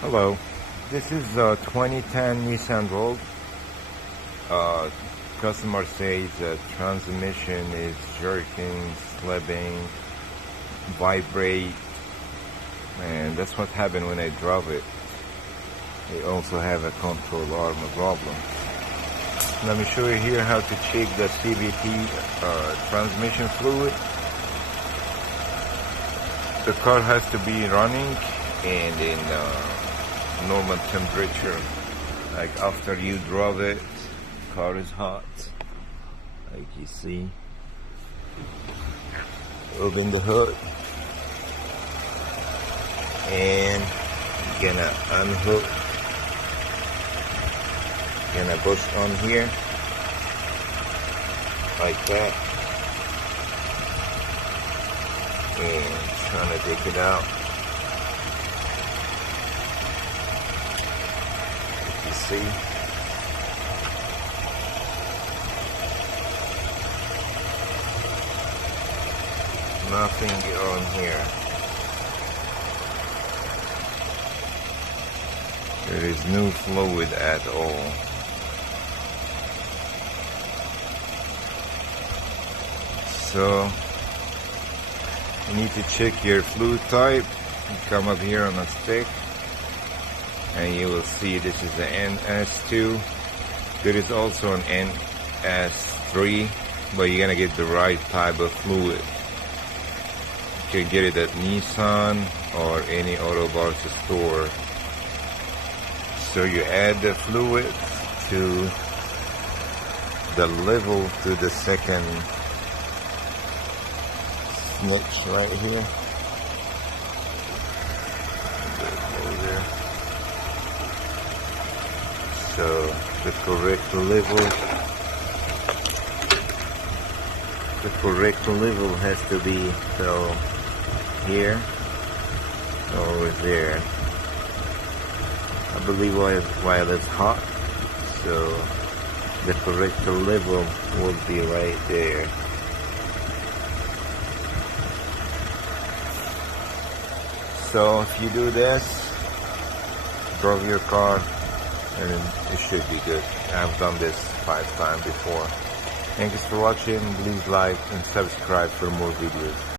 Hello, this is a 2010 Nissan Rogue. Customer says the transmission is jerking, slipping, vibrate, and that's what happened when I drove it. They also have a control arm problem. Let me show you here how to check the CVT transmission fluid. The car has to be running and in normal temperature. Like after you drove it, car is hot, like you see. Open the hood and gonna unhook, gonna push on here like that and trying to take it out. You see, nothing on here. There is no fluid at all. So you need to check your fluid type. You come up here on a stick and you will see this is the NS2. There is also an NS3, but you're gonna get the right type of fluid. You can get it at Nissan or any auto parts store. So you add the fluid to the level to the second snitch right here. So the correct level has to be so here or there. I believe while it's hot, so the correct level will be right there. So if you do this, drive your car, and it should be good. I've done this 5 times before. Thanks for watching. Please like and subscribe for more videos.